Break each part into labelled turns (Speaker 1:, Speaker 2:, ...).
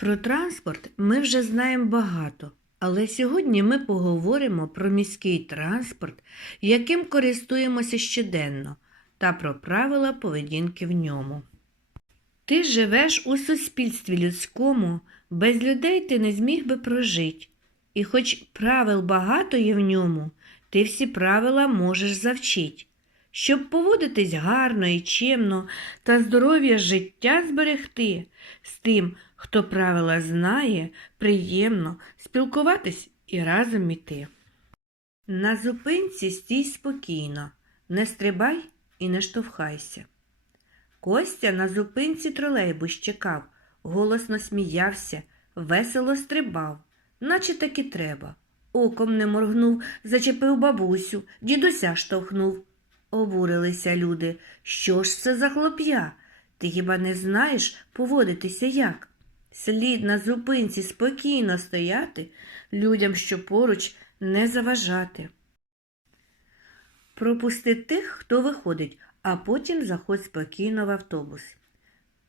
Speaker 1: Про транспорт ми вже знаємо багато, але сьогодні ми поговоримо про міський транспорт, яким користуємося щоденно, та про правила поведінки в ньому. Ти живеш у суспільстві людському, без людей ти не зміг би прожити. І хоч правил багато є в ньому, ти всі правила можеш завчить. Щоб поводитись гарно і чемно та здоров'я життя зберегти, з тим, хто правила знає, приємно спілкуватись і разом іти. На зупинці стій спокійно, не стрибай і не штовхайся. Костя на зупинці тролейбус чекав, голосно сміявся, весело стрибав, наче так і треба. Оком не моргнув, зачепив бабусю, дідуся штовхнув. Обурилися люди. Що ж це за хлоп'я? Ти хіба не знаєш поводитися як? Слід на зупинці спокійно стояти, людям, що поруч, не заважати. Пропусти тих, хто виходить, а потім заходь спокійно в автобус.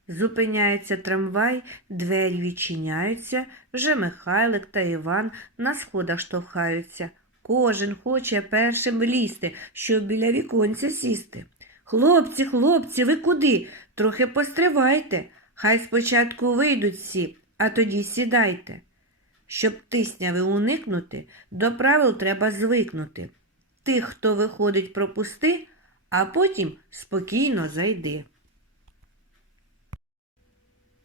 Speaker 1: Зупиняється трамвай, двері відчиняються, вже Михайлик та Іван на сходах штовхаються. Кожен хоче першим влізти, щоб біля віконця сісти. Хлопці, хлопці, ви куди? Трохи постривайте. Хай спочатку вийдуть всі, а тоді сідайте. Щоб тисняви уникнути, до правил треба звикнути. Тих, хто виходить, пропусти, а потім спокійно зайди.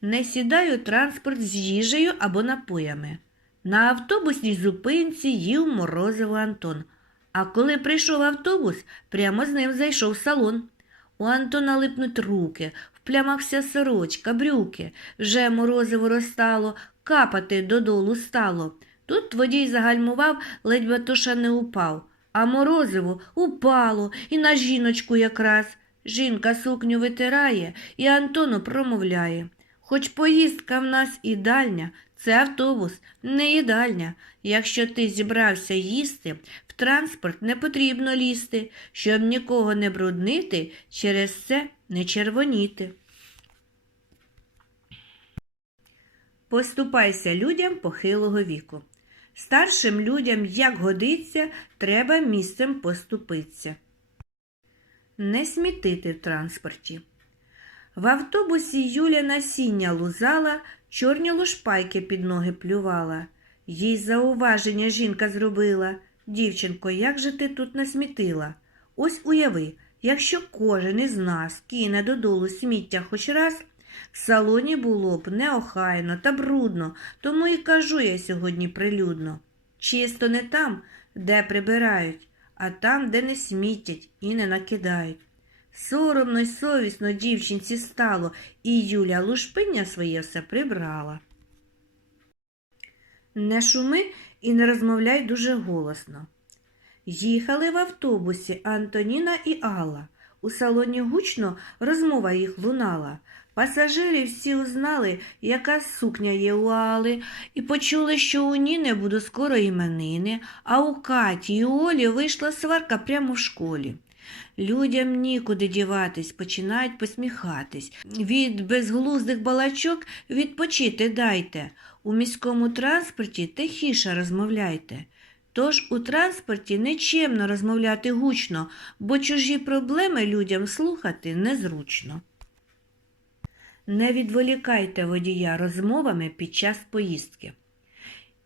Speaker 1: Не сідай у транспорт з їжею або напоями. На автобусній зупинці їв морозиво Антон. А коли прийшов автобус, прямо з ним зайшов салон. У Антона липнуть руки, вплямався сорочка, брюки, вже морозиво розтало, капати додолу стало. Тут водій загальмував, ледь Батоша не упав. А морозиво упало і на жіночку якраз. Жінка сукню витирає і Антону промовляє. Хоч поїздка в нас і дальня, це автобус, не їдальня. Якщо ти зібрався їсти, в транспорт не потрібно лізти, щоб нікого не бруднити, через це не червоніти. Поступайся людям похилого віку. Старшим людям, як годиться, треба місцем поступитися. Не смітити в транспорті. В автобусі Юля насіння лузала, чорні лушпайки під ноги плювала. Їй зауваження жінка зробила. Дівчинко, як же ти тут насмітила? Ось уяви, якщо кожен із нас кине додолу сміття хоч раз, в салоні було б неохайно та брудно, тому і кажу я сьогодні прилюдно. Чисто не там, де прибирають, а там, де не смітять і не накидають. Соромно й совісно дівчинці стало, і Юля лушпиння своє все прибрала. Не шуми і не розмовляй дуже голосно. Їхали в автобусі Антоніна і Алла. У салоні гучно розмова їх лунала. Пасажири всі узнали, яка сукня є у Али, і почули, що у Ніни буде скоро іменини, а у Каті і Олі вийшла сварка прямо в школі. Людям нікуди діватись, починають посміхатись. Від безглуздих балачок відпочити дайте. У міському транспорті тихіше розмовляйте. Тож у транспорті нечемно розмовляти гучно, бо чужі проблеми людям слухати незручно. Не відволікайте водія розмовами під час поїздки.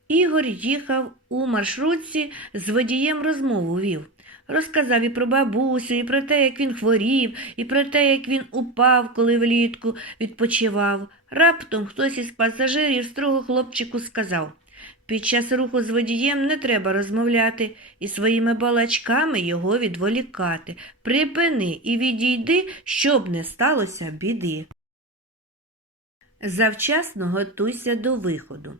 Speaker 1: Ігор їхав у маршрутці з водієм розмову вів. Розказав і про бабусю, і про те, як він хворів, і про те, як він упав, коли влітку відпочивав. Раптом хтось із пасажирів строго хлопчику сказав під час руху з водієм не треба розмовляти і своїми балачками його відволікати. Припини і відійди, щоб не сталося біди. Завчасно готуйся до виходу.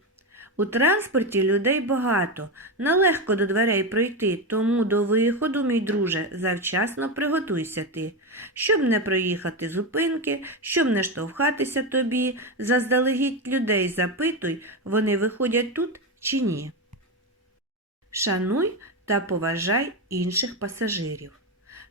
Speaker 1: У транспорті людей багато, нелегко до дверей пройти, тому до виходу, мій друже, завчасно приготуйся ти, щоб не проїхати зупинки, щоб не штовхатися тобі, заздалегідь людей запитуй, вони виходять тут чи ні. Шануй та поважай інших пасажирів.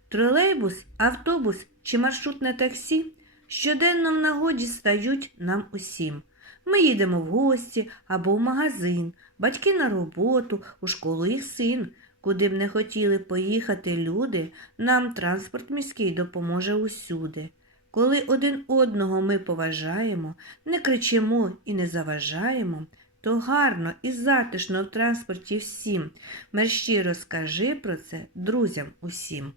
Speaker 1: Тролейбус, автобус чи маршрутне таксі щоденно в нагоді стають нам усім. Ми їдемо в гості або в магазин, батьки на роботу, у школу їх син. Куди б не хотіли поїхати люди, нам транспорт міський допоможе усюди. Коли один одного ми поважаємо, не кричимо і не заважаємо, то гарно і затишно в транспорті всім. Мерщі розкажи про це друзям усім.